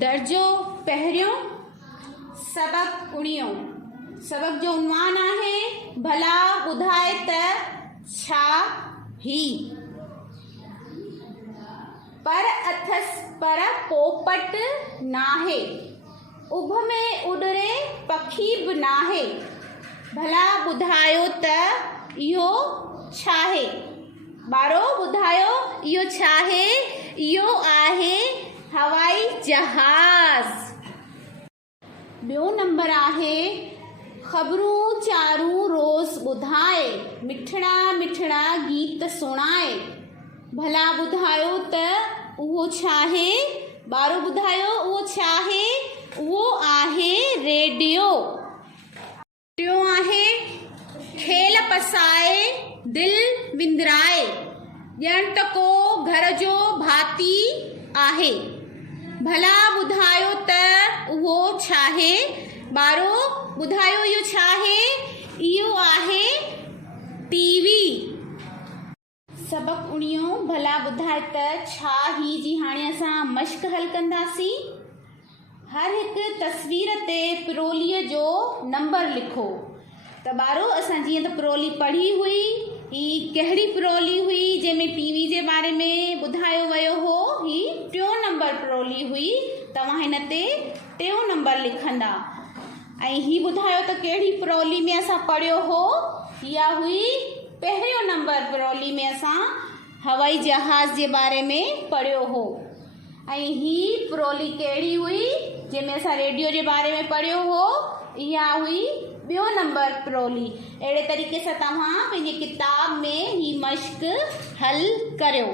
दर्जो पहिरियों सबक उणियों। सबक जो उन्वान आहे भला ॿुधाए त छा ही। पर अथस पर पोपट नाहे, उभ में उॾरे पखी बि नाहे। भला ॿुधायो त इहो छाहे। ॿारो ॿुधायो इहो छाहे। इहो आहे हवाई जहाज़। ॿियो नंबर आहे ख़बरूं चारूं रोज़ ॿुधाए, मिठड़ा मिठड़ा गीत सुणाए। भला ॿुधायो त उहो छाहे। ॿारो ॿुधायो उहो छाहे। उहो आहे रेडियो। टियों आहे खेल पसाए दिलि विंदराए, ॼण त को घर जो भाती आहे। भला ॿुधायो त उहो छाहे। ॿारो ॿुधायो इहो छाहे। इहो आहे टीवी। सबक उणियों भला ॿुधाए त छा ही जी हाणे असां मश्क हल कंदासीं। हर हिकु तस्वीर ते प्रोलीअ जो नंबर लिखो। त ॿारो असां जीअं त प्रोली पढ़ी हुई, ही कहिड़ी प्रोली हुई जंहिंमें टीवी जे बारे में ॿुधायो वियो हो। ही टियों नंबर प्रोली हुई। तव्हां हिन ते टियों नंबर लिखंदा। ऐं ही ॿुधायो त कहिड़ी प्रोली में असां पढ़ियो हो। इहा हुई पहिरियों नंबर प्रोली में असां हवाई जहाज़ जे बारे में पढ़ियो हो। ऐं ही प्रोली कहिड़ी हुई जंहिंमें असां रेडियो जे बारे में पढ़ियो हो। इहा हुई ॿियों नंबर प्रोली। अहिड़े तरीक़े सां तव्हां पंहिंजे किताब में ही मश्क हल करियो।